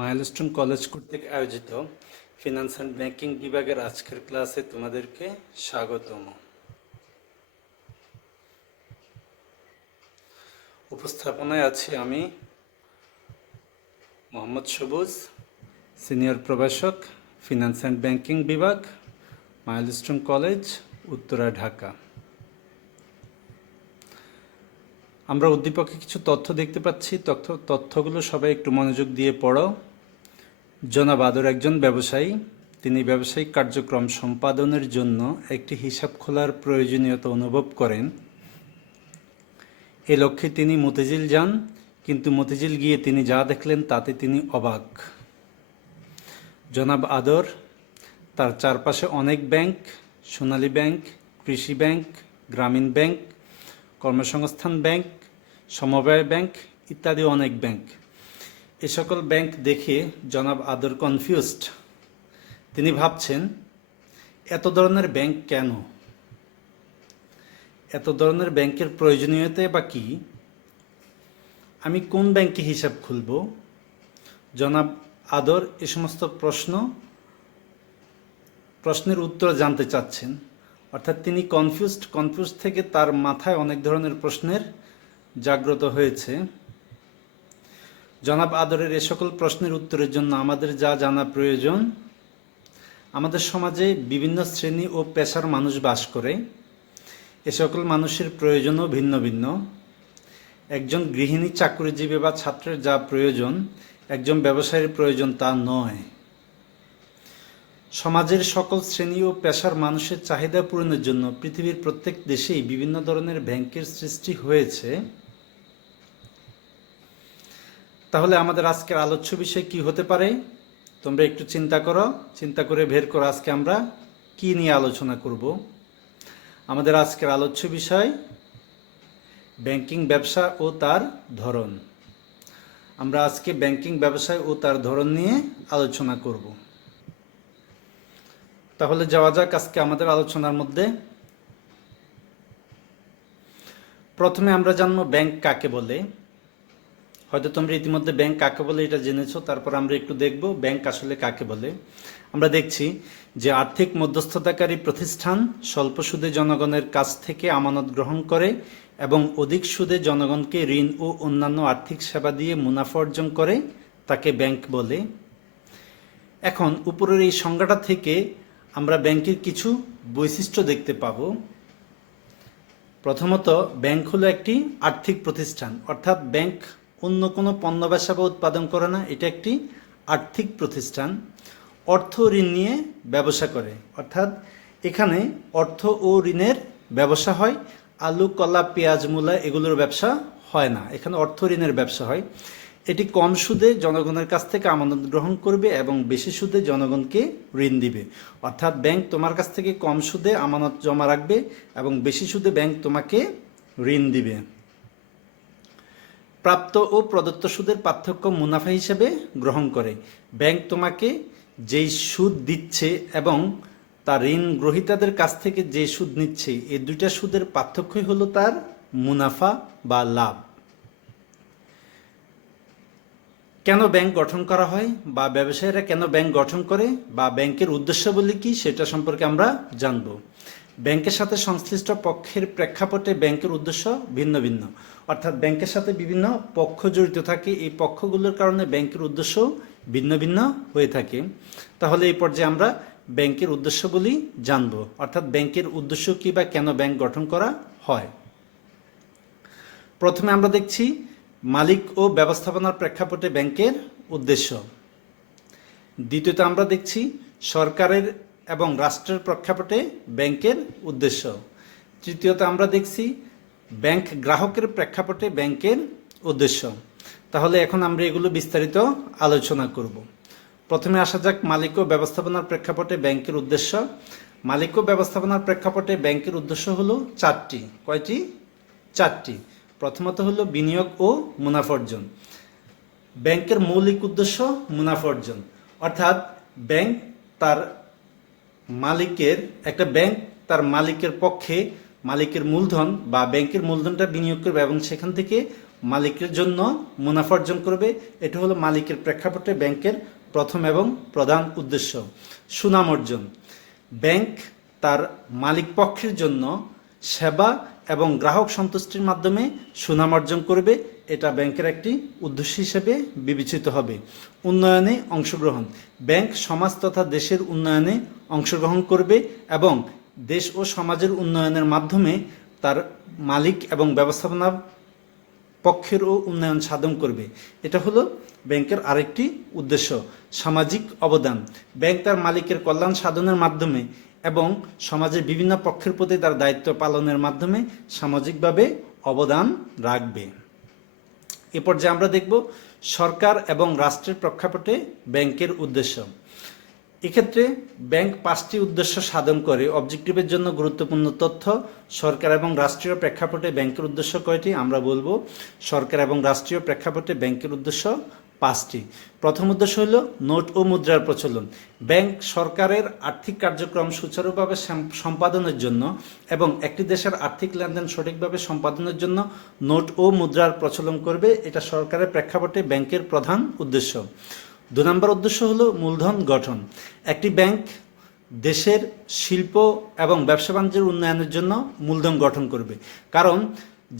Milestone college কর্তৃক আয়োজিত finance and banking বিভাগের আজকের ক্লাসে তোমাদেরকে স্বাগতম। উপস্থাপনায় আছি আমি মোহাম্মদ সবুজ, সিনিয়র প্রভাষক, ফিনান্স অ্যান্ড ব্যাংকিং বিভাগ, মাইলস্টোন কলেজ, উত্তরা, ঢাকা। আমরা উদ্দীপকে কিছু তথ্য দেখতে পাচ্ছি। তথ্যগুলো সবাই একটু মনোযোগ দিয়ে পড়ো। জনাব আদর একজন ব্যবসায়ী। তিনি ব্যবসায়িক কার্যক্রম সম্পাদনের জন্য একটি হিসাব খোলার প্রয়োজনীয়তা অনুভব করেন। এ লক্ষ্যে তিনি মতিঝিল যান, কিন্তু মতিঝিল গিয়ে তিনি যা দেখলেন তাতে তিনি অবাক। জনাব আদর তার চারপাশে অনেক ব্যাংক, সোনালী ব্যাংক, কৃষি ব্যাংক, গ্রামীণ ব্যাংক, কর্মসংস্থান ব্যাংক, সমবায় ব্যাংক ইত্যাদি অনেক ব্যাংক। এ সকল ব্যাংক দেখে জনাব আদর কনফিউজড। তিনি ভাবছেন, এত ধরনের ব্যাংক কেন? এত ধরনের ব্যাংকের প্রয়োজনীয়তা বা কী? আমি কোন ব্যাংকে হিসাব খুলব? জনাব আদর এ সমস্ত প্রশ্নের উত্তর জানতে চাচ্ছেন। অর্থাৎ তিনি কনফিউজ থেকে তার মাথায় অনেক ধরনের প্রশ্নের জাগ্রত হয়েছে। জনাব আদরের এ সকল প্রশ্নের উত্তরের জন্য আমাদের যা জানা প্রয়োজন, আমাদের সমাজে বিভিন্ন শ্রেণী ও পেশার মানুষ বাস করে। এ সকল মানুষের প্রয়োজনও ভিন্ন ভিন্ন। একজন গৃহিণী, চাকরিজীবী বা ছাত্রের যা প্রয়োজন, একজন ব্যবসায়ীর প্রয়োজন তা নয়। সমাজের সকল শ্রেণী ও পেশার মানুষের চাহিদা পূরণের জন্য পৃথিবীর প্রত্যেক দেশেই বিভিন্ন ধরনের ব্যাংকের সৃষ্টি হয়েছে। তাহলে আমাদের আজকের আলোচ্য বিষয় কি হতে পারে? তোমরা একটু চিন্তা করে বের করো আজকে আমরা কি নিয়ে আলোচনা করব। আমাদের আজকের আলোচ্য বিষয় ব্যাংকিং ব্যবসা ও তার ধরন। আমরা আজকে ব্যাংকিং ব্যবসায় ও তার ধরন নিয়ে আলোচনা করব। তাহলে যাওয়া যাক আজকে আমাদের আলোচনার মধ্যে। প্রথমে আমরা জানবো ব্যাংক কাকে বলে। হয়তো তোমরা ইতিমধ্যে ব্যাংক কাকে বলে এটা জেনেছো, তারপর আমরা একটু দেখব ব্যাংক আসলে কাকে বলে। আমরা দেখছি যে আর্থিক মধ্যস্থতাকারী প্রতিষ্ঠান স্বল্প সুদে জনগণের কাছ থেকে আমানত গ্রহণ করে এবং অধিক সুদে জনগণকে ঋণ ও অন্যান্য আর্থিক সেবা দিয়ে মুনাফা অর্জন করে, তাকে ব্যাংক বলে। এখন উপরের এই সংজ্ঞাটা থেকে আমরা ব্যাংকের কিছু বৈশিষ্ট্য দেখতে পাব। প্রথমত, ব্যাংক হলো একটি আর্থিক প্রতিষ্ঠান, অর্থাৎ ব্যাংক অন্য কোনো পণ্য বা সেবা উৎপাদন করে না। এটা একটি আর্থিক প্রতিষ্ঠান, অর্থ ঋণ নিয়ে ব্যবসা করে। অর্থাৎ এখানে অর্থ ও ঋণের ব্যবসা হয়। আলু, কলা, পেঁয়াজ, মূলা এগুলোর ব্যবসা হয় না, এখানে অর্থ ঋণের ব্যবসা হয়। এটি কম সুদে জনগণের কাছ থেকে আমানত গ্রহণ করবে এবং বেশি সুদে জনগণকে ঋণ দিবে। অর্থাৎ ব্যাংক তোমার কাছ থেকে কম সুদে আমানত জমা রাখবে এবং বেশি সুদে ব্যাংক তোমাকে ঋণ দিবে। প্রাপ্ত ও প্রদত্ত সুদের পার্থক্য মুনাফা হিসেবে গ্রহণ করে। ব্যাংক তোমাকে যেই সুদ দিচ্ছে এবং তার ঋণ গ্রহীতাদের কাছ থেকে যে সুদ নিচ্ছে, এই দুইটা সুদের পার্থক্যই হলো তার মুনাফা বা লাভ। কেন ব্যাংক গঠন করা হয় বা ব্যবসায়ীরা কেন ব্যাংক গঠন করে বা ব্যাংকের উদ্দেশ্যাবলী কি, সেটা সম্পর্কে আমরা জানব। ব্যাংকের সাথে সংশ্লিষ্ট পক্ষের প্রেক্ষাপটে ব্যাংকের উদ্দেশ্য ভিন্ন ভিন্ন। অর্থাৎ ব্যাংকের সাথে বিভিন্ন পক্ষ জড়িত থাকে, এই পক্ষগুলোর কারণে ব্যাংকের উদ্দেশ্য ভিন্ন ভিন্ন হয়ে থাকে। তাহলে এই পর্যায়ে আমরা ব্যাংকের উদ্দেশ্যগুলি জানব, অর্থাৎ ব্যাংকের উদ্দেশ্য কি বা কেন ব্যাংক গঠন করা হয়। প্রথমে আমরা দেখছি মালিক ও ব্যবস্থাপনার প্রেক্ষাপটে ব্যাংকের উদ্দেশ্য। দ্বিতীয়ত আমরা দেখছি সরকারের এবং রাষ্ট্রের প্রেক্ষাপটে ব্যাংকের উদ্দেশ্য। তৃতীয়ত আমরা দেখছি ব্যাংক গ্রাহকের প্রেক্ষাপটে ব্যাংকের উদ্দেশ্য। তাহলে এখন আমরা এগুলো বিস্তারিত আলোচনা করব। প্রথমে আসা যাক মালিক ও ব্যবস্থাপনার প্রেক্ষাপটে ব্যাংকের উদ্দেশ্য। মালিক ও ব্যবস্থাপনার প্রেক্ষাপটে ব্যাংকের উদ্দেশ্য হলো চারটি। কয়টি? চারটি। প্রথমত হলো বিনিয়োগ ও মুনাফা অর্জন। ব্যাংকের মৌলিক উদ্দেশ্য মুনাফা অর্জন। অর্থাৎ ব্যাংক তার মালিকের পক্ষে মালিকের মূলধন বা ব্যাংকের মূলধনটা বিনিয়োগ করবে এবং সেখান থেকে মালিকের জন্য মুনাফা অর্জন করবে। এটা হলো মালিকের প্রেক্ষাপটে ব্যাংকের প্রথম এবং প্রধান উদ্দেশ্য। সুনাম অর্জন, ব্যাংক তার মালিক পক্ষের জন্য সেবা এবং গ্রাহক সন্তুষ্টির মাধ্যমে সুনাম অর্জন করবে, এটা ব্যাংকের একটি উদ্দেশ্য হিসেবে বিবেচিত হবে। উন্নয়নে অংশগ্রহণ, ব্যাংক সমাজ তথা দেশের উন্নয়নে অংশগ্রহণ করবে এবং দেশ ও সমাজের উন্নয়নের মাধ্যমে তার মালিক এবং ব্যবস্থাপনা পক্ষেরও উন্নয়ন সাধন করবে। এটা হলো ব্যাংকের আরেকটি উদ্দেশ্য। সামাজিক অবদান, ব্যাংক তার মালিকের কল্যাণ সাধনের মাধ্যমে এবং সমাজের বিভিন্ন পক্ষের প্রতি তার দায়িত্ব পালনের মাধ্যমে সামাজিকভাবে অবদান রাখবে। এ পর্যায়ে আমরা দেখব সরকার এবং রাষ্ট্রের প্রেক্ষাপটে ব্যাংকের উদ্দেশ্য। এক্ষেত্রে ব্যাংক 5টি উদ্দেশ্য সাধন করে। অবজেক্টিভের জন্য গুরুত্বপূর্ণ তথ্য, সরকার এবং রাষ্ট্রীয় প্রেক্ষাপটে ব্যাংকের উদ্দেশ্য কয়টি আমরা বলবো। সরকার এবং রাষ্ট্রীয় প্রেক্ষাপটে ব্যাংকের উদ্দেশ্য 5টি। প্রথম উদ্দেশ্য হল নোট ও মুদ্রার প্রচলন। ব্যাংক সরকারের আর্থিক কার্যক্রম সুচারুভাবে সম্পাদনের জন্য এবং একটি দেশের আর্থিক লেনদেন সঠিকভাবে সম্পাদনের জন্য নোট ও মুদ্রার প্রচলন করবে। এটা সরকারের প্রেক্ষাপটে ব্যাংকের প্রধান উদ্দেশ্য। 2 নম্বর উদ্দেশ্য হলো মূলধন গঠন। একটি ব্যাংক দেশের শিল্প এবং ব্যবসা বাণিজ্যের উন্নয়নের জন্য মূলধন গঠন করবে, কারণ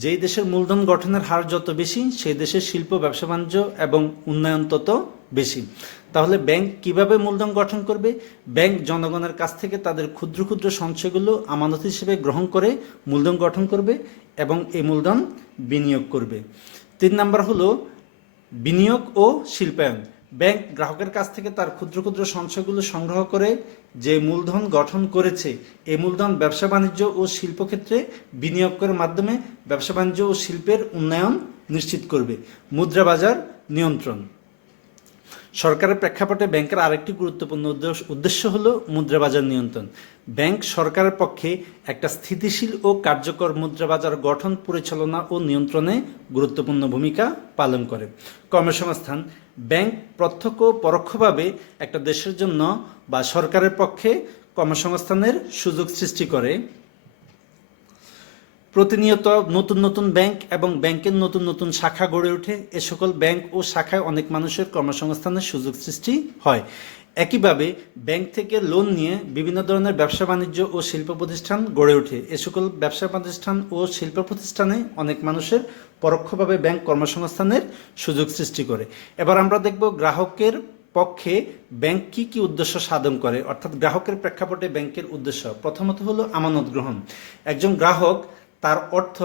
যেই দেশের মূলধন গঠনের হার যত বেশি সেই দেশের শিল্প ব্যবসা বাণিজ্য এবং উন্নয়ন তত বেশি। তাহলে ব্যাংক কিভাবে মূলধন গঠন করবে? ব্যাংক জনগণের কাছ থেকে তাদের ক্ষুদ্র ক্ষুদ্র সঞ্চয়গুলো আমানত হিসেবে গ্রহণ করে মূলধন গঠন করবে এবং এই মূলধন বিনিয়োগ করবে। 3 নম্বর হলো বিনিয়োগ ও শিল্পায়ন। ব্যাংক গ্রাহকের কাছ থেকে তার ক্ষুদ্র ক্ষুদ্র সঞ্চয়গুলো সংগ্রহ করে যে মূলধন গঠন করেছে এই মূলধন ব্যবসা বাণিজ্য ও শিল্পক্ষেত্রে বিনিয়োগ করার মাধ্যমে ব্যবসা বাণিজ্য ও শিল্পের উন্নয়ন নিশ্চিত করবে। মুদ্রা বাজার নিয়ন্ত্রণ, সরকারের প্রেক্ষাপটে ব্যাংকের আরেকটি গুরুত্বপূর্ণ উদ্দেশ্য হলো মুদ্রা বাজার নিয়ন্ত্রণ। ব্যাংক সরকারের পক্ষে একটা স্থিতিশীল ও কার্যকর মুদ্রা বাজার গঠন, পরিচালনা ও নিয়ন্ত্রণে গুরুত্বপূর্ণ ভূমিকা পালন করে। কর্মসংস্থান, ব্যাংক প্রত্যক্ষ ও পরোক্ষভাবে একটা দেশের জন্য বা সরকারের পক্ষে কর্মসংস্থানের সুযোগ সৃষ্টি করে। প্রতিনিয়ত নতুন নতুন ব্যাংক এবং ব্যাংকের নতুন নতুন শাখা গড়ে ওঠে। এ সকল ব্যাংক ও শাখায় অনেক মানুষের কর্মসংস্থানের সুযোগ সৃষ্টি হয়। একইভাবে ব্যাংক থেকে লোন নিয়ে বিভিন্ন ধরনের ব্যবসা বাণিজ্য ও শিল্প প্রতিষ্ঠান গড়ে ওঠে। এ সকল ব্যবসা প্রতিষ্ঠান ও শিল্প প্রতিষ্ঠানে অনেক মানুষের পরোক্ষভাবে ব্যাংক কর্মসংস্থানের সুযোগ সৃষ্টি করে। এবার আমরা দেখব গ্রাহকের পক্ষে ব্যাংক কি কি উদ্দেশ্য সাধন করে, অর্থাৎ গ্রাহকের প্রেক্ষাপটে ব্যাংকের উদ্দেশ্য। প্রথমত হলো আমানত গ্রহণ। একজন গ্রাহক তার অর্থ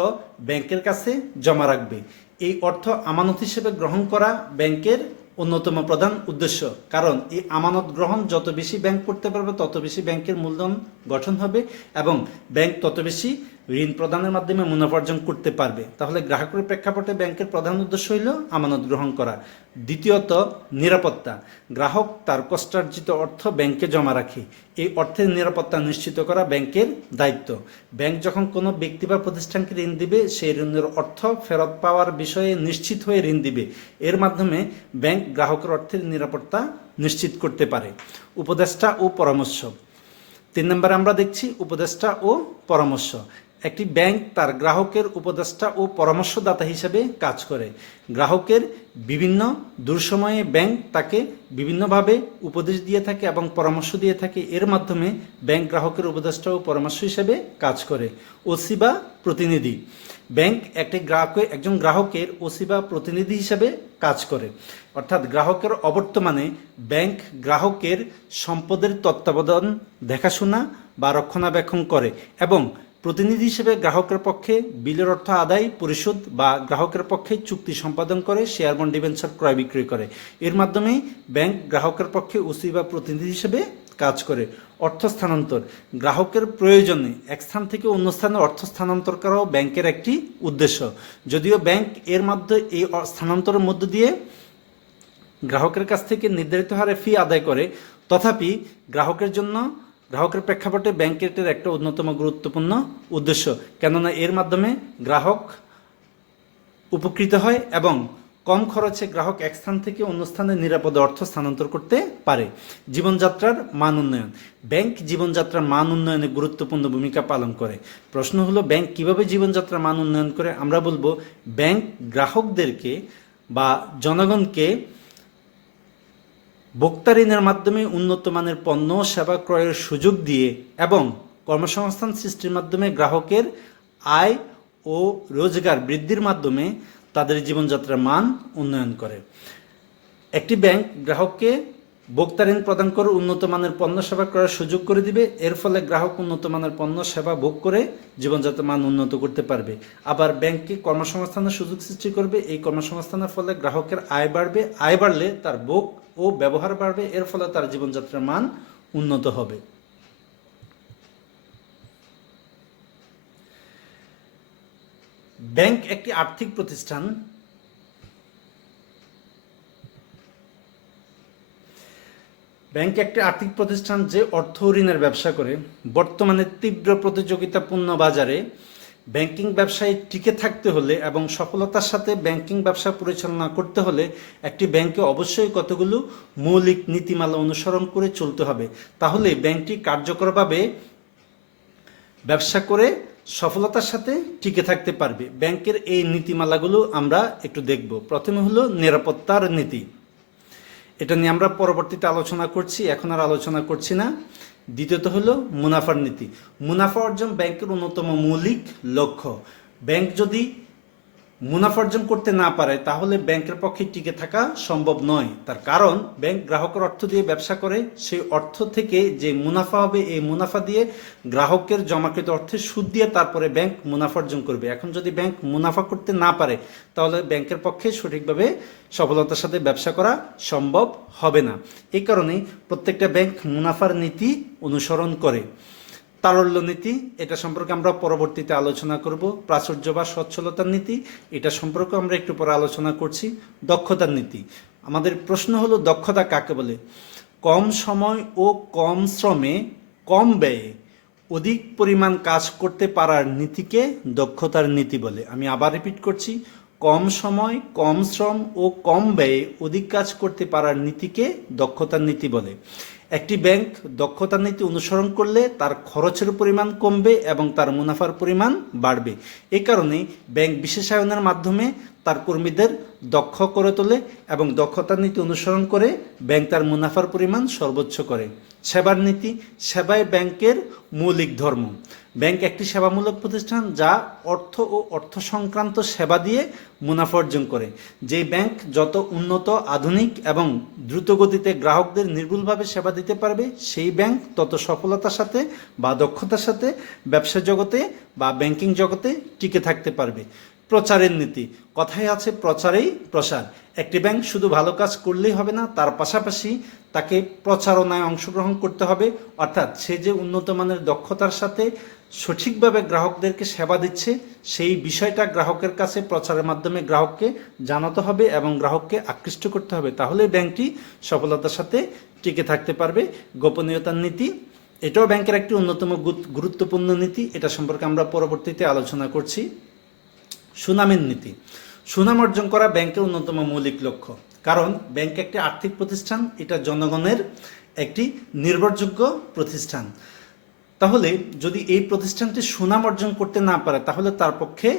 ব্যাংকের কাছে জমা রাখবে। এই অর্থ আমানত হিসেবে গ্রহণ করা ব্যাংকের অন্যতম প্রধান উদ্দেশ্য, কারণ এই আমানত গ্রহণ যত বেশি ব্যাংক করতে পারবে তত বেশি ব্যাংকের মূলধন গঠন হবে এবং ব্যাংক তত বেশি ঋণ প্রদানের মাধ্যমে মুনাফা অর্জন করতে পারবে। তাহলে গ্রাহকের প্রেক্ষাপটে ব্যাংকের প্রধান উদ্দেশ্য হইল আমানত গ্রহণ করা। দ্বিতীয়ত নিরাপত্তা। গ্রাহক তার কষ্টার্জিত অর্থ ব্যাংকে জমা রাখে। এই অর্থের নিরাপত্তা নিশ্চিত করা ব্যাংকের দায়িত্ব। ব্যাংক যখন কোনো ব্যক্তি বা প্রতিষ্ঠানকে ঋণ দিবে সেই ঋণের অর্থ ফেরত পাওয়ার বিষয়ে নিশ্চিত হয়ে ঋণ দিবে। এর মাধ্যমে ব্যাংক গ্রাহকের অর্থের নিরাপত্তা নিশ্চিত করতে পারে। উপদেষ্টা ও পরামর্শ। 3 নম্বরে আমরা দেখছি উপদেষ্টা ও পরামর্শ। একটি ব্যাংক তার গ্রাহকের উপদেষ্টা ও পরামর্শদাতা হিসেবে কাজ করে। গ্রাহকের বিভিন্ন দুঃসময়ে ব্যাংক তাকে বিভিন্নভাবে উপদেশ দিয়ে থাকে এবং পরামর্শ দিয়ে থাকে। এর মাধ্যমে ব্যাংক গ্রাহকের উপদেষ্টা ও পরামর্শ হিসেবে কাজ করে। ওসি বা প্রতিনিধি। ব্যাংক একজন গ্রাহকের ওসি বা প্রতিনিধি হিসেবে কাজ করে, অর্থাৎ গ্রাহকের অবর্তমানে ব্যাংক গ্রাহকের সম্পদের তত্ত্বাবধান, দেখাশোনা বা রক্ষণাবেক্ষণ করে এবং প্রতিনিধি হিসেবে গ্রাহকের পক্ষে বিলের অর্থ আদায়, পরিশোধ বা গ্রাহকের পক্ষে চুক্তি সম্পাদন করে, শেয়ার বন্ড ডিবেঞ্চার ক্রয় বিক্রয় করে। এর মাধ্যমে ব্যাংক গ্রাহকের পক্ষে ওসি বা প্রতিনিধি হিসেবে কাজ করে। অর্থ স্থানান্তর। গ্রাহকের প্রয়োজনে এক স্থান থেকে অন্য স্থানে অর্থ স্থানান্তর করাও ব্যাংকের একটি উদ্দেশ্য। যদিও ব্যাংক এর মধ্যে এই স্থানান্তরের মধ্য দিয়ে গ্রাহকের কাছ থেকে নির্ধারিত হারে ফি আদায় করে, তথাপি গ্রাহকের প্রেক্ষাপটে ব্যাংকের একটা অন্যতম গুরুত্বপূর্ণ উদ্দেশ্য, কেননা এর মাধ্যমে গ্রাহক উপকৃত হয় এবং কম খরচে গ্রাহক এক স্থান থেকে অন্য স্থানে নিরাপদে অর্থ স্থানান্তর করতে পারে। জীবনযাত্রার মান উন্নয়ন। ব্যাংক জীবনযাত্রার মান উন্নয়নে গুরুত্বপূর্ণ ভূমিকা পালন করে। প্রশ্ন হলো ব্যাংক কিভাবে জীবনযাত্রার মান উন্নয়ন করে? আমরা বলবো ব্যাংক গ্রাহকদেরকে বা জনগণকে ভোক্তা ঋণের মাধ্যমে উন্নত মানের পণ্য সেবা ক্রয়ের সুযোগ দিয়ে এবং কর্মসংস্থান সৃষ্টির মাধ্যমে গ্রাহকের আয় ও রোজগার বৃদ্ধির মাধ্যমে তাদের জীবনযাত্রার মান উন্নয়ন করে। একটি ব্যাংক গ্রাহককে ভোক্তা ঋণ প্রদান করে উন্নত মানের পণ্য সেবা ক্রয়ের সুযোগ করে দিবে। এর ফলে গ্রাহক উন্নত মানের পণ্য সেবা ভোগ করে জীবনযাত্রার মান উন্নত করতে পারবে। আবার ব্যাংককে কর্মসংস্থানের সুযোগ সৃষ্টি করবে। এই কর্মসংস্থানের ফলে গ্রাহকের আয় বাড়বে। আয় বাড়লে তার ভোগ ও ব্যবহার বাড়বে। এর ফলে তার জীবনযাত্রার মান উন্নত হবে। ব্যাংক একটি আর্থিক প্রতিষ্ঠান। ব্যাংক একটি আর্থিক প্রতিষ্ঠান যে অর্থ ঋণের ব্যবসা করে। বর্তমানে তীব্র প্রতিযোগিতাপূর্ণ বাজারে ব্যাংকিং ব্যবসায় টিকে থাকতে হলে এবং সফলতার সাথে ব্যাংকিং ব্যবসা পরিচালনা করতে হলে একটি ব্যাংকে অবশ্যই কতগুলো মৌলিক নীতিমালা অনুসরণ করে চলতে হবে। তাহলে ব্যাংকটি কার্যকরভাবে ব্যবসা করে সফলতার সাথে টিকে থাকতে পারবে। ব্যাংকের এই নীতিমালাগুলো আমরা একটু দেখব। প্রথমে হলো নিরাপত্তার নীতি। এটা নিয়ে আমরা পরবর্তীতে আলোচনা করছি, এখন আর আলোচনা করছি না। দ্বিতীয়ত হলো মুনাফার নীতি। মুনাফা অর্জন ব্যাংকের অন্যতম মৌলিক লক্ষ্য। ব্যাংক যদি মুনাফা অর্জন করতে না পারে তাহলে ব্যাংকের পক্ষে টিকে থাকা সম্ভব নয়। তার কারণ ব্যাংক গ্রাহকের অর্থ দিয়ে ব্যবসা করে। সেই অর্থ থেকে যে মুনাফা হবে এই মুনাফা দিয়ে গ্রাহকের জমাকৃত অর্থে সুদ দিয়ে তারপরে ব্যাংক মুনাফা অর্জন করবে। এখন যদি ব্যাংক মুনাফা করতে না পারে তাহলে ব্যাংকের পক্ষে সঠিকভাবে সফলতার সাথে ব্যবসা করা সম্ভব হবে না। এই কারণেই প্রত্যেকটা ব্যাংক মুনাফার নীতি অনুসরণ করে। তারল্য নীতি, এটা সম্পর্কে আমরা পরবর্তীতে আলোচনা করব। প্রাচুর্য বা সচ্ছলতার নীতি, এটা সম্পর্কে আমরা একটু পরে আলোচনা করছি। দক্ষতার নীতি। আমাদের প্রশ্ন হলো দক্ষতা কাকে বলে? কম সময় ও কম শ্রমে কম ব্যয়ে অধিক পরিমাণ কাজ করতে পারার নীতিকে দক্ষতার নীতি বলে। আমি আবার রিপিট করছি, কম সময় কম শ্রম ও কম ব্যয়ে অধিক কাজ করতে পারার নীতিকে দক্ষতার নীতি বলে। একটি ব্যাংক দক্ষতার নীতি অনুসরণ করলে তার খরচের পরিমাণ কমবে এবং তার মুনাফার পরিমাণ বাড়বে। এই কারণে ব্যাংক বিশেষায়নের মাধ্যমে তার কর্মীদের দক্ষ করে তোলে এবং দক্ষতার নীতি অনুসরণ করে ব্যাংক তার মুনাফার পরিমাণ সর্বোচ্চ করে। সেবার নীতি। সেবাই ব্যাংকের মৌলিক ধর্ম। ব্যাংক একটি সেবামূলক প্রতিষ্ঠান যা অর্থ ও অর্থ সংক্রান্ত সেবা দিয়ে মুনাফা অর্জন করে। যে ব্যাংক যত উন্নত, আধুনিক এবং দ্রুতগতিতে গ্রাহকদের নির্ভুলভাবে সেবা দিতে পারবে সেই ব্যাংক তত সফলতার সাথে বা দক্ষতার সাথে ব্যবসা জগতে বা ব্যাংকিং জগতে টিকে থাকতে পারবে। প্রচারের নীতি। কথায় আছে প্রচারেই প্রসার। একটি ব্যাংক শুধু ভালো কাজ করলেই হবে না, তার পাশাপাশি তাকে প্রচারণায় অংশগ্রহণ করতে হবে। অর্থাৎ সে যে উন্নত মানের দক্ষতার সাথে সঠিকভাবে গ্রাহকদেরকে সেবা দিচ্ছে সেই বিষয়টা গ্রাহকের কাছে প্রচারের মাধ্যমে গ্রাহককে জানাতে হবে এবং গ্রাহককে আকৃষ্ট করতে হবে। তাহলে ব্যাংকটি সফলতার সাথে টিকে থাকতে পারবে। গোপনীয়তার নীতি, এটাও ব্যাংকের একটি অন্যতম গুরুত্বপূর্ণ নীতি। এটা সম্পর্কে আমরা পরবর্তীতে আলোচনা করছি। সুনামের নীতি। সুনাম অর্জন করা ব্যাংকের অন্যতম মৌলিক লক্ষ্য। কারণ ব্যাংক একটি আর্থিক প্রতিষ্ঠান, এটা জনগণের একটি নির্ভরযোগ্য প্রতিষ্ঠান। তাহলে যদি এই প্রতিষ্ঠানটি সুনাম অর্জন করতে না পারে তাহলে তার পক্ষে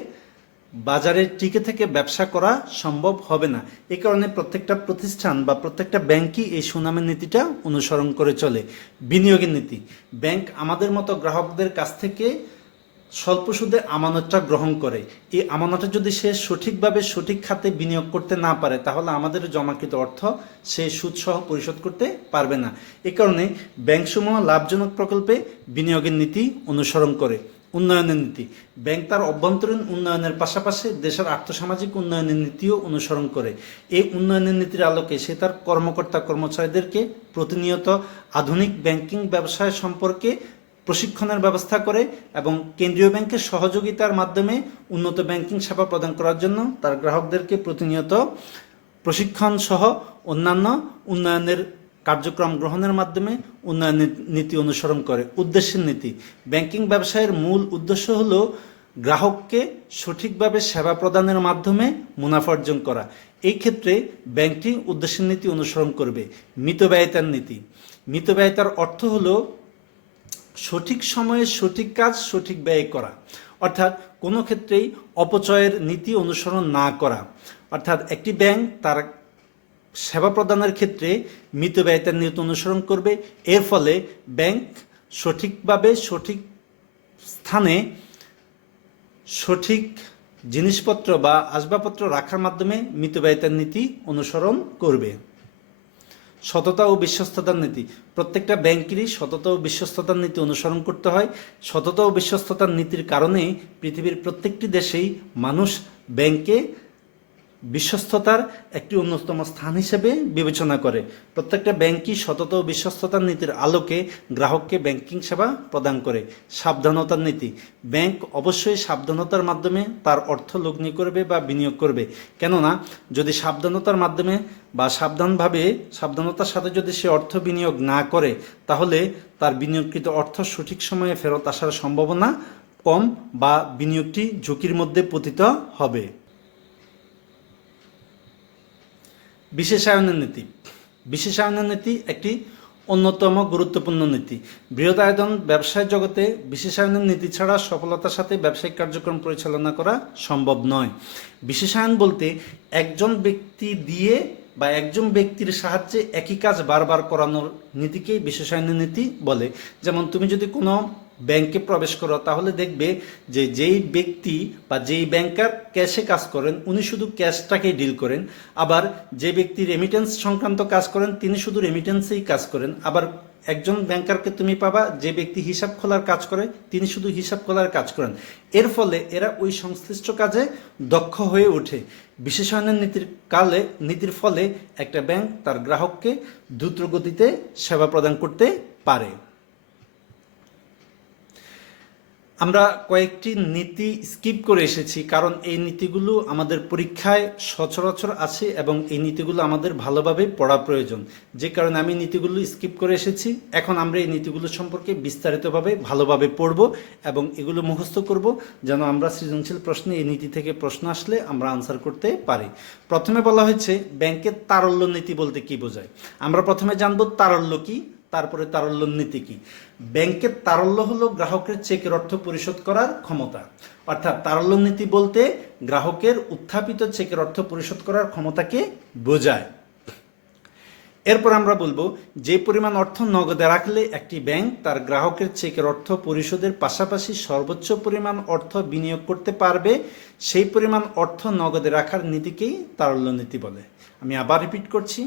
বাজারে টিকে থেকে ব্যবসা করা সম্ভব হবে না। এই কারণে প্রত্যেকটা প্রতিষ্ঠান বা প্রত্যেকটা ব্যাংকই এই সুনামের নীতিটা অনুসরণ করে চলে। বিনিয়োগের নীতি। ব্যাংক আমাদের মতো গ্রাহকদের কাছ থেকে স্বল্প সুদে আমানতটা গ্রহণ করে। এই আমানতটা যদি সে সঠিকভাবে সঠিক খাতে বিনিয়োগ করতে না পারে তাহলে আমাদের জমাকৃত অর্থ সে সুদসহ পরিশোধ করতে পারবে না। এ কারণে ব্যাংকসমূহ লাভজনক প্রকল্পে বিনিয়োগের নীতি অনুসরণ করে। উন্নয়নের নীতি। ব্যাংক তার অভ্যন্তরীণ উন্নয়নের পাশাপাশি দেশের আর্থসামাজিক উন্নয়নের নীতিও অনুসরণ করে। এই উন্নয়নের নীতির আলোকে সে তার কর্মকর্তা কর্মচারীদেরকে প্রতিনিয়ত আধুনিক ব্যাংকিং ব্যবসায় সম্পর্কে প্রশিক্ষণের ব্যবস্থা করে এবং কেন্দ্রীয় ব্যাংকের সহযোগিতার মাধ্যমে উন্নত ব্যাংকিং সেবা প্রদান করার জন্য তার গ্রাহকদেরকে প্রতিনিয়ত প্রশিক্ষণ সহ অন্যান্য উন্নয়নের কার্যক্রম গ্রহণের মাধ্যমে উন্নয়ন নীতি অনুসরণ করে। উদ্দেশ্যের নীতি। ব্যাংকিং ব্যবসায়ের মূল উদ্দেশ্য হলো গ্রাহককে সঠিকভাবে সেবা প্রদানের মাধ্যমে মুনাফা অর্জন করা। এই ক্ষেত্রে ব্যাংকটি উদ্দেশ্যের নীতি অনুসরণ করবে মিতব্যয়িতার নীতি। মিতব্যয়িতার অর্থ হলো সঠিক সময়ে সঠিক কাজ সঠিক ব্যয় করা, অর্থাৎ কোনো ক্ষেত্রেই অপচয়ের নীতি অনুসরণ না করা। অর্থাৎ একটি ব্যাংক তার সেবা প্রদানের ক্ষেত্রে মিতব্যয়িতার নীতি অনুসরণ করবে। এর ফলে ব্যাংক সঠিকভাবে সঠিক স্থানে সঠিক জিনিসপত্র বা আসবাবপত্র রাখার মাধ্যমে মিতব্যয়িতার নীতি অনুসরণ করবে। সততা ও বিশ্বস্ততার নীতি। প্রত্যেকটা ব্যাংকেরই সততা ও বিশ্বস্ততার নীতি অনুসরণ করতে হয়। সততা ও বিশ্বস্ততার নীতির কারণে পৃথিবীর প্রত্যেকটি দেশেই মানুষ ব্যাংকে বিশ্বস্ততার একটি অন্যতম স্থান হিসেবে বিবেচনা করে। প্রত্যেকটা ব্যাংকই সততা ও বিশ্বস্ততার নীতির আলোকে গ্রাহককে ব্যাংকিং সেবা প্রদান করে। সাবধানতার নীতি। ব্যাংক অবশ্যই সাবধানতার মাধ্যমে তার অর্থ লগ্নি করবে বা বিনিয়োগ করবে। কেননা যদি সাবধানতার মাধ্যমে বা সাবধানতার সাথে যদি সে অর্থ বিনিয়োগ না করে, তাহলে তার বিনিয়োগকৃত অর্থ সঠিক সময়ে ফেরত আসার সম্ভাবনা কম বা বিনিয়োগটি ঝুঁকির মধ্যে পতিত হবে। বিশেষায়নের নীতি। বিশেষায়নের নীতি একটি অন্যতম গুরুত্বপূর্ণ নীতি। বৃহদায়তন ব্যবসায় জগতে বিশেষায়নের নীতি ছাড়া সফলতার সাথে ব্যবসায়িক কার্যক্রম পরিচালনা করা সম্ভব নয়। বিশেষায়ন বলতে একজন ব্যক্তি দিয়ে বা একজন ব্যক্তির সাহায্যে একই কাজ বারবার করানোর নীতিকেই বিশেষায়নের নীতি বলে। যেমন তুমি যদি কোনো ব্যাংকে প্রবেশ করো, তাহলে দেখবে যে যেই ব্যক্তি বা যেই ব্যাংকার ক্যাশে কাজ করেন উনি শুধু ক্যাশটাকেই ডিল করেন, আবার যে ব্যক্তি রেমিটেন্স সংক্রান্ত কাজ করেন তিনি শুধু রেমিটেন্সেই কাজ করেন। আবার একজন ব্যাংকারকে তুমি পাবা যে ব্যক্তি হিসাব খোলার কাজ করে তিনি শুধু হিসাব খোলার কাজ করেন। এর ফলে এরা ওই সংশ্লিষ্ট কাজে দক্ষ হয়ে ওঠে। বিশেষায়নের নীতির ফলে একটা ব্যাংক তার গ্রাহককে দ্রুত গতিতে সেবা প্রদান করতে পারে। আমরা কয়েকটি নীতি স্কিপ করে এসেছি, কারণ এই নীতিগুলো আমাদের পরীক্ষায় সচরাচর আছে এবং এই নীতিগুলো আমাদের ভালোভাবে পড়া প্রয়োজন। যে কারণে আমি নীতিগুলো স্কিপ করে এসেছি। এখন আমরা এই নীতিগুলো সম্পর্কে বিস্তারিতভাবে ভালোভাবে পড়ব এবং এগুলো মুখস্থ করব, যেন আমরা সৃজনশীল প্রশ্নে এই নীতি থেকে প্রশ্ন আসলে আমরা আনসার করতে পারি। প্রথমে বলা হয়েছে ব্যাংকের তারল্য নীতি বলতে কি বোঝায়। আমরা প্রথমে জানব তারল্য কি, তারপরে তারল্য নীতি কি। ব্যাংকের তারল্য হলো গ্রাহকের চেকের অর্থ পরিশোধ করার ক্ষমতা। অর্থাৎ তারল্য নীতি বলতে গ্রাহকের উত্থাপিত চেকের অর্থ পরিশোধ করার ক্ষমতাকে বোঝায়। এরপর আমরা বলবো যে পরিমাণ অর্থ নগদে রাখলে একটি ব্যাংক তার গ্রাহকের চেকের অর্থ পরিশোধের পাশাপাশি সর্বোচ্চ পরিমাণ অর্থ বিনিয়োগ করতে পারবে, সেই পরিমাণ অর্থ নগদে রাখার নীতিকেই তারল্য নীতি বলে। আমি আবার রিপিট করছি,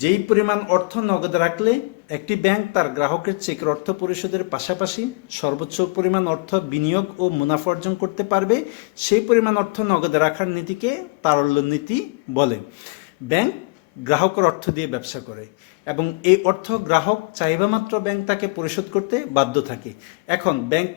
যেই পরিমাণ অর্থ নগদে রাখলে একটি ব্যাংক তার গ্রাহকের চেকের অর্থ পরিশোধের পাশাপাশি সর্বোচ্চ পরিমাণ অর্থ বিনিয়োগ ও মুনাফা অর্জন করতে পারবে, সেই পরিমাণ অর্থ নগদে রাখার নীতিকে তারল্য নীতি বলে। ব্যাংক গ্রাহকের অর্থ দিয়ে ব্যবসা করে এবং এই অর্থ গ্রাহক চাহিদা মাত্র ব্যাংক তাকে পরিশোধ করতে বাধ্য থাকে। এখন ব্যাংক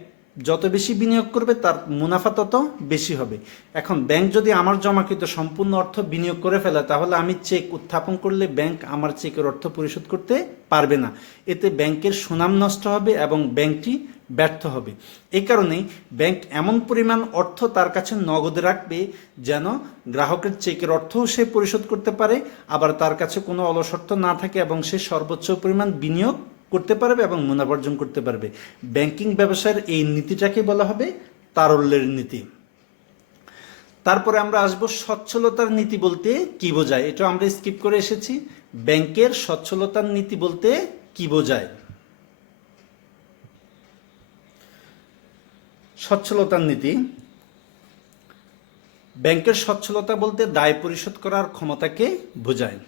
যত বেশি বিনিয়োগ করবে তার মুনাফা তত বেশি হবে। এখন ব্যাংক যদি আমার জমাকৃত সম্পূর্ণ অর্থ বিনিয়োগ করে ফেলে, তাহলে আমি চেক উত্থাপন করলে ব্যাংক আমার চেকের অর্থ পরিশোধ করতে পারবে না। এতে ব্যাংকের সুনাম নষ্ট হবে এবং ব্যাংকটি ব্যর্থ হবে। এই কারণেই ব্যাংক এমন পরিমাণ অর্থ তার কাছে নগদে রাখবে যেন গ্রাহকের চেকের অর্থও সে পরিশোধ করতে পারে, আবার তার কাছে কোনো অলস অর্থ না থাকে এবং সে সর্বোচ্চ পরিমাণ বিনিয়োগ করতে পারবে এবং মুনাফা অর্জন করতে পারবে। ব্যাংকিং ব্যবসার এই নীতিটাকে বলা হবে তারল্যের নীতি। তারপরে আমরা আসব সচ্ছলতার নীতি বলতে কি বোঝায়। এটা আমরা স্কিপ করে এসেছি। ব্যাংকের সচ্ছলতার নীতি বলতে কি বোঝায়। সচ্ছলতার নীতি, ব্যাংকের সচ্ছলতা বলতে দায় পরিশোধ করার ক্ষমতাকে বোঝায়।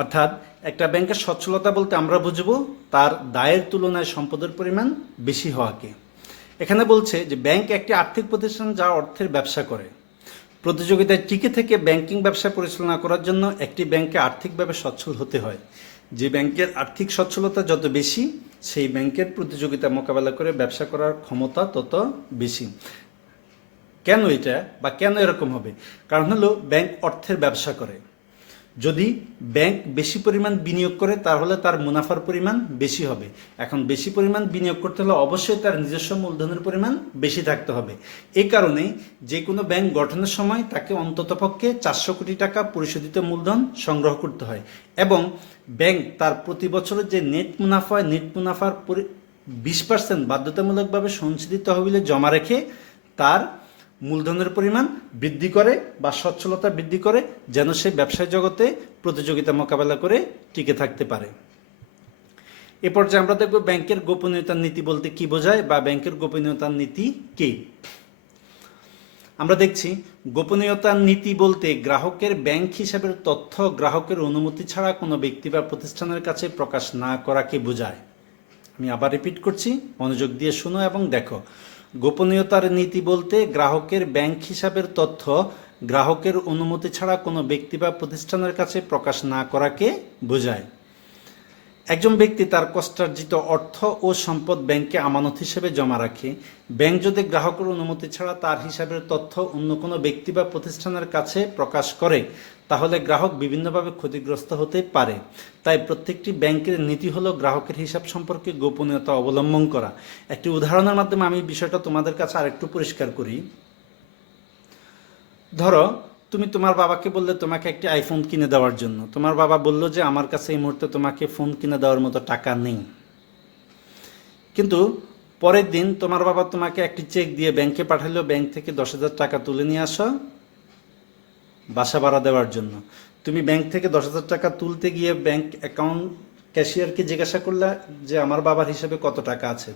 অর্থাৎ একটা ব্যাংকের সচ্ছলতা বলতে আমরা বুঝবো তার দায়ের তুলনায় সম্পদের পরিমাণ বেশি হওয়াকে। এখানে বলছে যে ব্যাংক একটি আর্থিক প্রতিষ্ঠান যা অর্থের ব্যবসা করে। প্রতিযোগিতায় টিকে থেকে ব্যাংকিং ব্যবসা পরিচালনা করার জন্য একটি ব্যাংকে আর্থিকভাবে সচ্ছল হতে হয়। যে ব্যাংকের আর্থিক সচ্ছলতা যত বেশি, সেই ব্যাংকের প্রতিযোগিতা মোকাবেলা করে ব্যবসা করার ক্ষমতা তত বেশি। কেন এটা বা কেন এরকম হবে? কারণ হলো ব্যাংক অর্থের ব্যবসা করে। যদি ব্যাংক বেশি পরিমাণ বিনিয়োগ করে তাহলে তার মুনাফার পরিমাণ বেশি হবে। এখন বেশি পরিমাণ বিনিয়োগ করতে হলে অবশ্যই তার নিজস্ব মূলধনের পরিমাণ বেশি থাকতে হবে। এই কারণেই যে কোনো ব্যাংক গঠনের সময় তাকে অন্ততপক্ষে 400 কোটি টাকা পরিশোধিত মূলধন সংগ্রহ করতে হয় এবং ব্যাংক তার প্রতি বছরের যে নেট মুনাফার 20% বাধ্যতামূলকভাবে সঞ্চিত তহবিলে জমা রেখে তার মূলধনের পরিমাণ বৃদ্ধি করে বা সচ্ছলতা বৃদ্ধি করে, যেন সে ব্যবসায় জগতে প্রতিযোগিতা মোকাবেলা করে টিকে থাকতে পারে। এ পর্যায়ে আমরা দেখব ব্যাংকের গোপনীয়তার নীতি বলতে কি বোঝায় বা ব্যাংকের গোপনীয়তার নীতি কি। আমরা দেখছি গোপনীয়তার নীতি বলতে গ্রাহকের ব্যাংক হিসাবের তথ্য গ্রাহকের অনুমতি ছাড়া কোনো ব্যক্তি বা প্রতিষ্ঠানের কাছে প্রকাশ না করাকে বোঝায়। আমি আবার রিপিট করছি, মনোযোগ দিয়ে শুনো এবং দেখো। গোপনীয়তার নীতি বলতে গ্রাহকের ব্যাংক হিসাবের তথ্য গ্রাহকের অনুমতি ছাড়া কোনো ব্যক্তি বা প্রতিষ্ঠানের কাছে প্রকাশ না করাকে বোঝায়। একজন ব্যক্তি তার কষ্টার্জিত অর্থ ও সম্পদ ব্যাংকে আমানত হিসেবে জমা রাখে। ব্যাংক যদি গ্রাহকের অনুমতি ছাড়া তার হিসাবের তথ্য অন্য কোনো ব্যক্তি বা প্রতিষ্ঠানের কাছে প্রকাশ করে তাহলে গ্রাহক বিভিন্নভাবে ক্ষতিগ্রস্ত হতে পারে। তাই প্রত্যেকটি ব্যাংকের নীতি হলো গ্রাহকের হিসাব সম্পর্কে গোপনীয়তা অবলম্বন করা। একটি উদাহরণের মাধ্যমে আমি বিষয়টা তোমাদের কাছে আরেকটু পরিষ্কার করি। ধরো তুমি তোমার বাবাকে বললে তোমাকে একটি আইফোন কিনে দেওয়ার জন্য, তোমার বাবা বলল যে আমার কাছে এই মুহূর্তে তোমাকে ফোন কিনে দেওয়ার মতো টাকা নেই, কিন্তু পরের দিন তোমার বাবা তোমাকে একটি চেক দিয়ে ব্যাংকে পাঠালো, ব্যাংক থেকে 10,000 টাকা তুলে নিয়ে আসো বাসা ভাড়া দেওয়ার জন্য। তুমি ব্যাংক থেকে 10,000 টাকা তুলতে গিয়ে ব্যাংক অ্যাকাউন্ট ক্যাশিয়ারকে জিজ্ঞাসা করলে যে আমার বাবার হিসাবে কত টাকা আছে।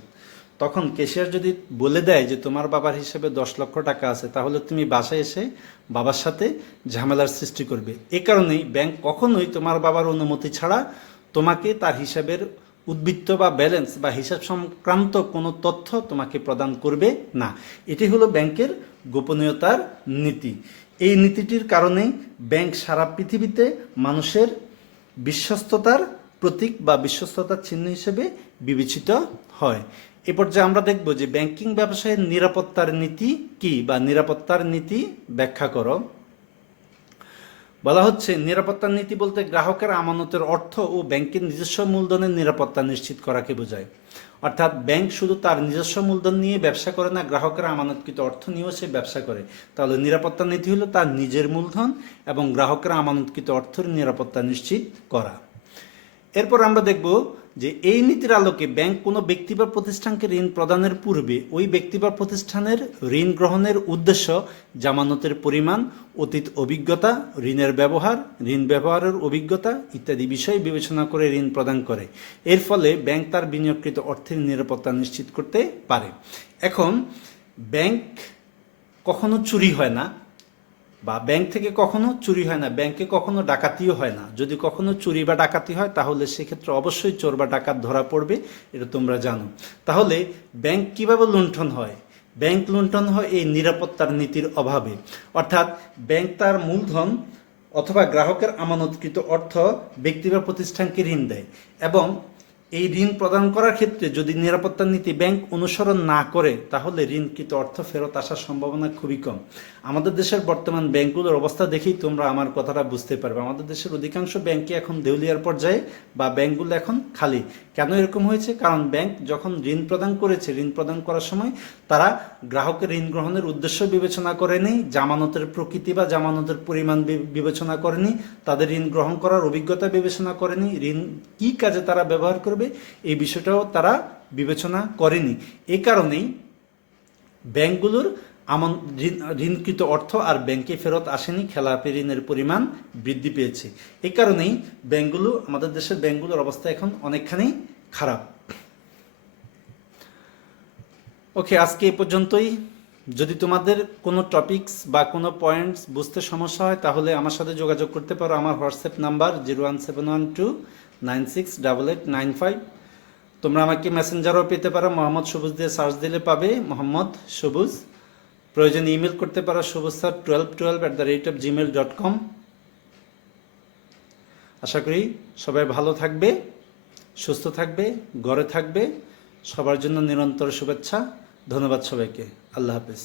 তখন ক্যাশিয়ার যদি বলে দেয় যে তোমার বাবার হিসাবে 10 লক্ষ টাকা আছে, তাহলে তুমি বাসায় এসে বাবার সাথে ঝামেলার সৃষ্টি করবে। এ কারণেই ব্যাংক কখনোই তোমার বাবার অনুমতি ছাড়া তোমাকে তার হিসাবের উদ্বৃত্ত বা ব্যালেন্স বা হিসাব সংক্রান্ত কোনো তথ্য তোমাকে প্রদান করবে না। এটি হলো ব্যাংকের গোপনীয়তার নীতি। এই নীতিটির কারণেই ব্যাংক সারা পৃথিবীতে মানুষের বিশ্বস্ততার প্রতীক বা বিশ্বস্ততার চিহ্ন হিসেবে বিবেচিত হয়। এ পর্যায়ে আমরা দেখব যে ব্যাংকিং ব্যবসায়ের নিরাপত্তার নীতি কি বা নিরাপত্তার নীতি ব্যাখ্যা করো। বলা হচ্ছে নিরাপত্তার নীতি বলতে গ্রাহকের আমানতের অর্থ ও ব্যাংকের নিজস্ব মূলধনের নিরাপত্তা নিশ্চিত করাকে বোঝায়। অর্থাৎ ব্যাংক শুধু তার নিজস্ব মূলধন নিয়ে ব্যবসা করে না, গ্রাহকের আমানতকৃত অর্থ নিয়েও সে ব্যবসা করে। তাহলে নিরাপত্তার নীতি হলো তার নিজের মূলধন এবং গ্রাহকের আমানতকৃত অর্থের নিরাপত্তা নিশ্চিত করা। এরপর আমরা দেখব যে এই নীতির আলোকে ব্যাংক কোনো ব্যক্তি বা প্রতিষ্ঠানকে ঋণ প্রদানের পূর্বে ওই ব্যক্তি বা প্রতিষ্ঠানের ঋণ গ্রহণের উদ্দেশ্য, জামানতের পরিমাণ, অতীত অভিজ্ঞতা, ঋণের ব্যবহার, ঋণ ব্যবহারের অভিজ্ঞতা ইত্যাদি বিষয় বিবেচনা করে ঋণ প্রদান করে। এর ফলে ব্যাংক তার বিনিয়োগকৃত অর্থের নিরাপত্তা নিশ্চিত করতে পারে। এখন ব্যাংক কখনো চুরি হয় না বা ব্যাংক থেকে কখনো চুরি হয় না, ব্যাংকে কখনো ডাকাতিও হয় না। যদি কখনো চুরি বা ডাকাতি হয় তাহলে সেক্ষেত্রে অবশ্যই চোর বা ডাকাত ধরা পড়বে, এটা তোমরা জানো। তাহলে ব্যাংক কিভাবে লুণ্ঠন হয়? ব্যাংক লুণ্ঠন হয় এই নিরাপত্তার নীতির অভাবে। অর্থাৎ ব্যাংক তার মূলধন অথবা গ্রাহকের আমানতকৃত অর্থ ব্যক্তি বা প্রতিষ্ঠানকে ঋণ দেয় এবং এই ঋণ প্রদান করার ক্ষেত্রে যদি নিরাপত্তার নীতি ব্যাংক অনুসরণ না করে তাহলে ঋণকৃত অর্থ ফেরত আসার সম্ভাবনা খুবই কম। আমাদের দেশের বর্তমান ব্যাংকগুলোর অবস্থা দেখেই তোমরা আমার কথাটা বুঝতে পারবে। আমাদের দেশের অধিকাংশ ব্যাংকই এখন দেউলিয়ার পর্যায়ে বা ব্যাংকগুলো এখন খালি। কেন এরকম হয়েছে? কারণ ব্যাংক যখন ঋণ প্রদান করেছে, ঋণ প্রদান করার সময় তারা গ্রাহকের ঋণ গ্রহণের উদ্দেশ্য বিবেচনা করেনি, জামানতের প্রকৃতি বা জামানতের পরিমাণ বিবেচনা করেনি, তাদের ঋণ গ্রহণ করার অভিজ্ঞতা বিবেচনা করেনি, ঋণ কী কাজে তারা ব্যবহার করবে এই বিষয়টাও তারা বিবেচনা করেনি। এই কারণেই ব্যাংকগুলোর ঋণকৃত অর্থ আর ব্যাংকে ফেরত আসেনি, খেলাপি ঋণের পরিমাণ বৃদ্ধি পেয়েছে। এই কারণেই ব্যাংকগুলো, আমাদের দেশের ব্যাংকগুলোর অবস্থা এখন অনেকখানি খারাপ। ওকে, আজকে এ পর্যন্তই। যদি তোমাদের কোনো টপিকস বা কোনো পয়েন্টস বুঝতে সমস্যা হয় তাহলে আমার সাথে যোগাযোগ করতে পারো। আমার হোয়াটসঅ্যাপ নাম্বার 01712968895। তোমরা আমাকে মেসেঞ্জারও পেতে পারো, মোহাম্মদ সবুজ দিয়ে সার্চ দিলে পাবে মোহাম্মদ সবুজ। প্রয়োজনে ইমেল করতে পারো subuzsir1212@gmail.com। আশা করি সবাই ভালো থাকবে, সুস্থ থাকবে, ঘরে থাকবে। সবার জন্য নিরন্তর শুভেচ্ছা। ধন্যবাদ সবাইকে। আল্লাহ হাফেজ।